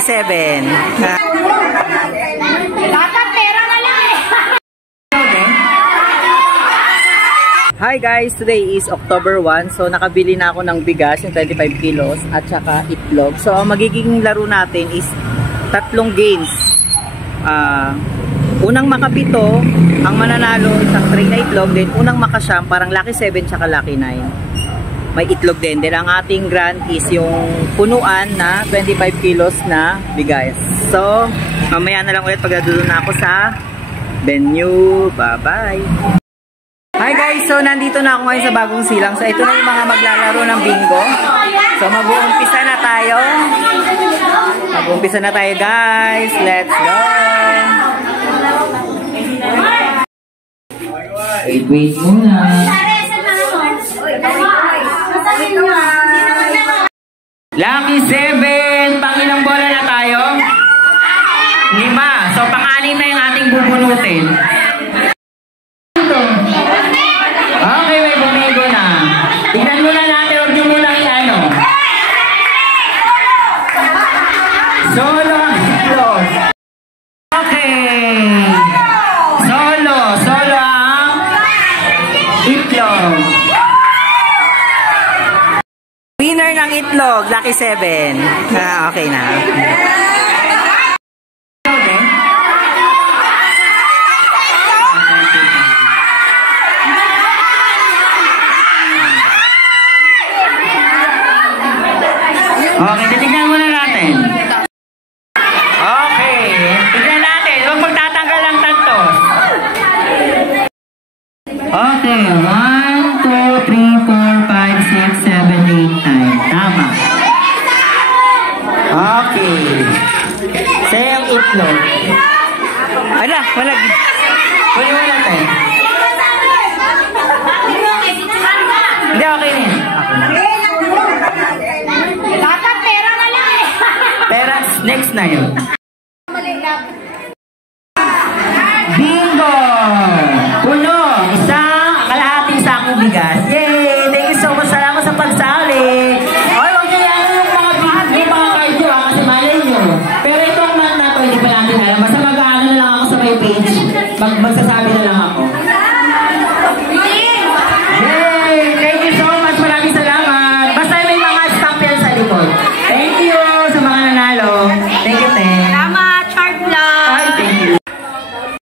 Lucky 7. Dapat pera na lang eh. Hi guys, today is October 1. So nakabili na ako ng bigas, yung 25 kilos at saka itlog. So ang magiging laro natin is tatlong games. Unang makapito, ang mananalo isang tray na itlog. Then unang makasyam, parang Lucky 7 tsaka Lucky 9. May itlog din. Then ang ating grant is yung punuan na 25 kilos na bigas. So mamaya na lang ulit pag nadulo na ako sa venue. Bye bye! Hi guys! So nandito na ako ngayon sa bagong silang. So ito na yung mga maglalaro ng bingo. So mag-uumpisa na tayo. Mag-uumpisa na tayo guys. Let's go! Wait muna. Lucky 7! Pangilang bola na tayo? 5. So pang-anim na yung ating bubunutin. Okay, may bumigo na. Tignan muna natin, huwag nyo muna i-ano. Solo ang itlog. Okay. Solo ang itlog. Winner ng itlog, Lucky 7. Okay na. Okay, titignan muna natin. Okay, tignan natin. Huwag magtatanggal ng tantos. Okay, 1, 2, 3, 4, 5, 6, 7, 8, 9. Tama. Okay. Sayang itlog. Ala, wala. Kunin mo natin. Hindi, okay na. Pera, next na yun.